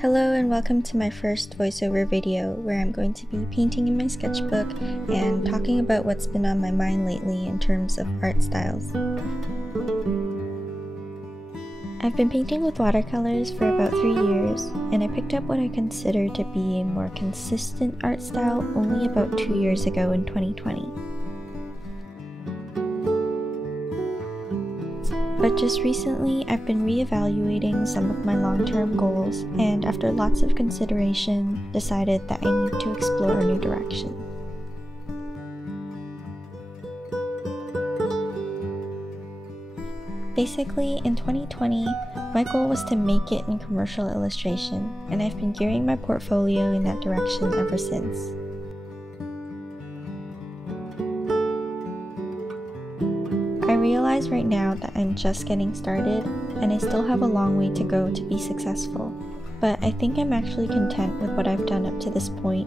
Hello and welcome to my first voiceover video where I'm going to be painting in my sketchbook and talking about what's been on my mind lately in terms of art styles. I've been painting with watercolors for about 3 years, and I picked up what I consider to be a more consistent art style only about 2 years ago in 2020. But just recently, I've been reevaluating some of my long-term goals, and after lots of consideration, decided that I need to explore a new direction. Basically, in 2020, my goal was to make it in commercial illustration, and I've been gearing my portfolio in that direction ever since. I realize right now that I'm just getting started, and I still have a long way to go to be successful, but I think I'm actually content with what I've done up to this point,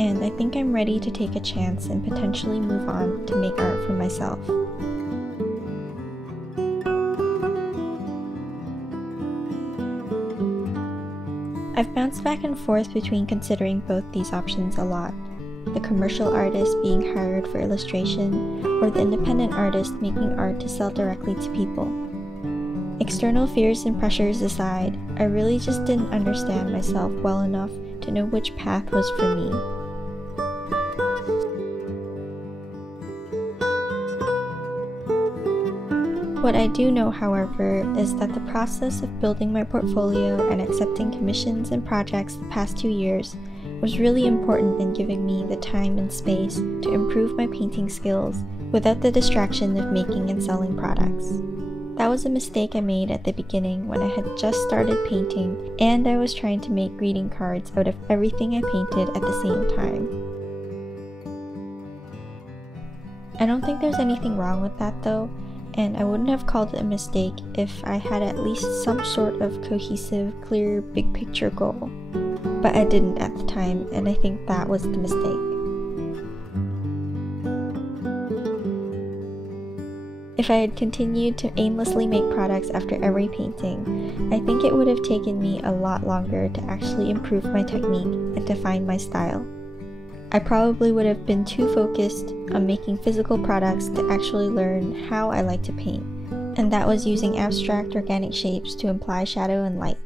and I think I'm ready to take a chance and potentially move on to make art for myself. I've bounced back and forth between considering both these options a lot. The commercial artist being hired for illustration, or the independent artist making art to sell directly to people. External fears and pressures aside, I really just didn't understand myself well enough to know which path was for me. What I do know, however, is that the process of building my portfolio and accepting commissions and projects the past 2 years was really important in giving me the time and space to improve my painting skills without the distraction of making and selling products. That was a mistake I made at the beginning when I had just started painting and I was trying to make greeting cards out of everything I painted at the same time. I don't think there's anything wrong with that though, and I wouldn't have called it a mistake if I had at least some sort of cohesive, clear, big picture goal. But I didn't at the time, and I think that was the mistake. If I had continued to aimlessly make products after every painting, I think it would have taken me a lot longer to actually improve my technique and to find my style. I probably would have been too focused on making physical products to actually learn how I like to paint, and that was using abstract organic shapes to imply shadow and light.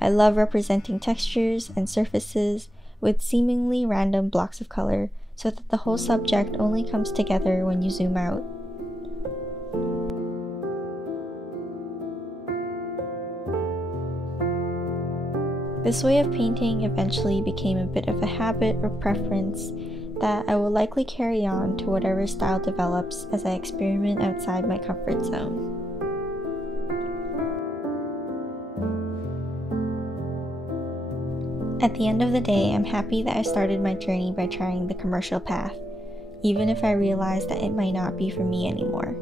I love representing textures and surfaces with seemingly random blocks of color so that the whole subject only comes together when you zoom out. This way of painting eventually became a bit of a habit or preference that I will likely carry on to whatever style develops as I experiment outside my comfort zone. At the end of the day, I'm happy that I started my journey by trying the commercial path, even if I realize that it might not be for me anymore.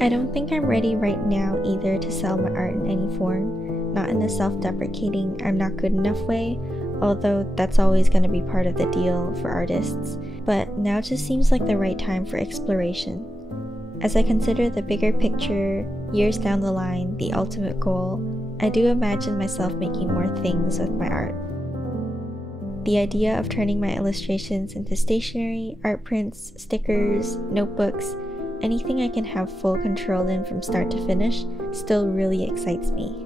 I don't think I'm ready right now either to sell my art in any form, not in a self-deprecating I'm not good enough way, although that's always going to be part of the deal for artists, but now just seems like the right time for exploration. As I consider the bigger picture, years down the line, the ultimate goal, I do imagine myself making more things with my art. The idea of turning my illustrations into stationery, art prints, stickers, notebooks, anything I can have full control in from start to finish still really excites me.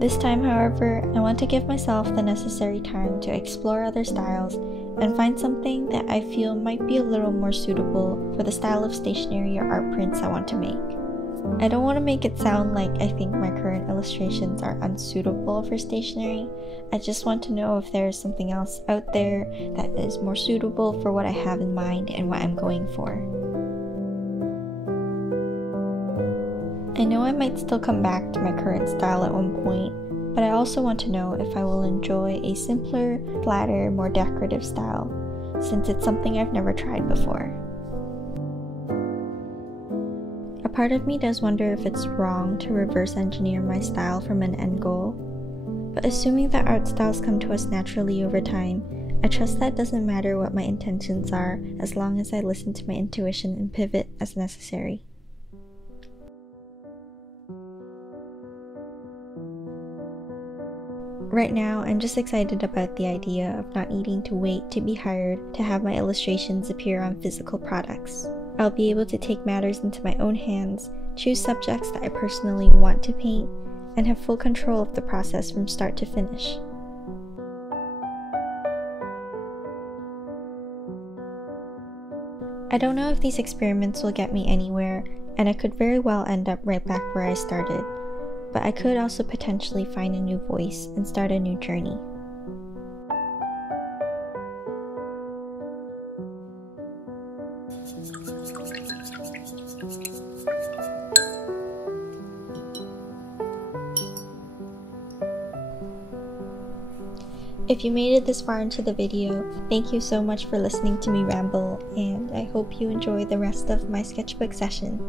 This time, however, I want to give myself the necessary time to explore other styles and find something that I feel might be a little more suitable for the style of stationery or art prints I want to make. I don't want to make it sound like I think my current illustrations are unsuitable for stationery. I just want to know if there is something else out there that is more suitable for what I have in mind and what I'm going for. I know I might still come back to my current style at one point, but I also want to know if I will enjoy a simpler, flatter, more decorative style, since it's something I've never tried before. A part of me does wonder if it's wrong to reverse engineer my style from an end goal, but assuming that art styles come to us naturally over time, I trust that it doesn't matter what my intentions are as long as I listen to my intuition and pivot as necessary. Right now, I'm just excited about the idea of not needing to wait to be hired to have my illustrations appear on physical products. I'll be able to take matters into my own hands, choose subjects that I personally want to paint, and have full control of the process from start to finish. I don't know if these experiments will get me anywhere, and I could very well end up right back where I started, but I could also potentially find a new voice and start a new journey. If you made it this far into the video, thank you so much for listening to me ramble, and I hope you enjoy the rest of my sketchbook session.